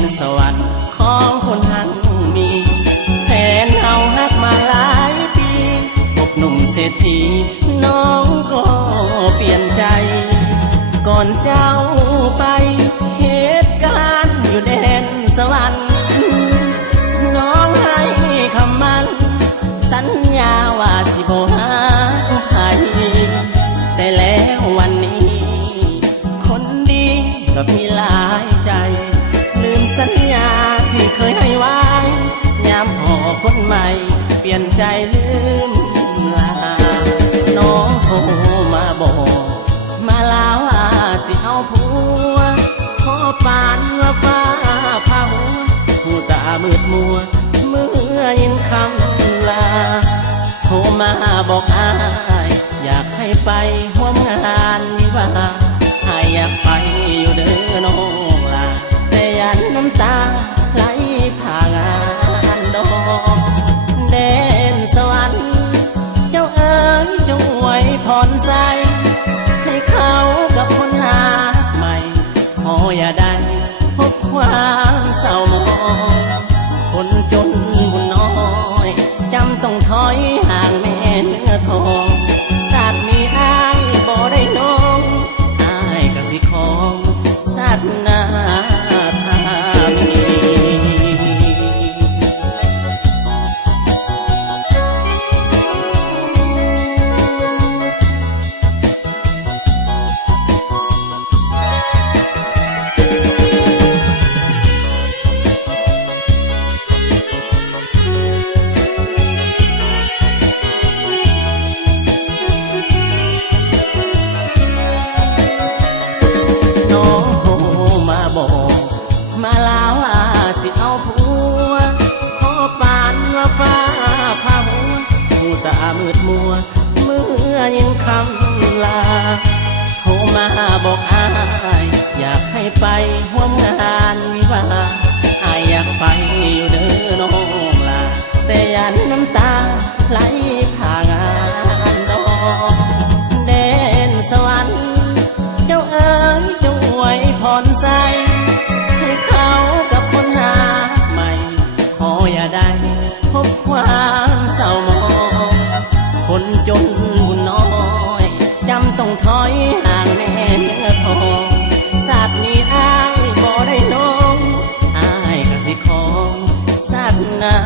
นสวรรค์ของคนหักมีแฟนเฮาฮักมาหลายปีพบหนุ่มเศรษฐีน้องก็เปลี่ยนใจก่อนเจ้าไปเหตุการณ์อยู่แดนสวรรค์น้องให้คำมั่นสัญญาว่าสิบ่หาใครแต่แล้ววันนี้คนดีก็มีหลายใจลืมสัญญาที่เคยให้ไว้ยามพอคนใหม่เปลี่ยนใจลืมลาน้องโทรมาบอกมาลาว่าสิเอาผัวขอปานว่าฟ้าพาหัวผู้ตามืดมัวเมื่อยินคำลาโทรมาบอกอายอยากให้ไปร่วมงานวิวาอายอยากไปอยู่เด้อน้องลาแต่ยันน้ำตาไหลผ่างานดอกแดนสวรรค์เจ้าเอ๋ยจงอวยพรใส่ให้เขากับคนหาใหม่ขออย่าได้พบความเศร้าหมองคนจนบุญน้อยจำต้องถอยห่างแม่เนื้อทองศาสตร์นี้อายบ่ได้น้องอายกสิของศาสนาธามีมาลาว่าสิเอาผัวขอปานว่าฟ้าพาหัวผู้ตามืดมัวเมื่อยินคำลาโทรมาบอกอายอยากให้ไปร่วมงานวิวาอายอยากไปอยู่เด้อน้องลาแต่ยันน้ำตาไหลผ่างานดอกแดนสวรรค์เจ้าเอ๋ยจงอวยพรใส่ให้เขากับคนหาใหม่ขออย่าได้พบความเศร้าหมองคนจนบุญน้อยจำต้องถอยห่างแม่เนื้อทองศาสตร์นี้อายบ่ได้น้องอายกสิของศาสนา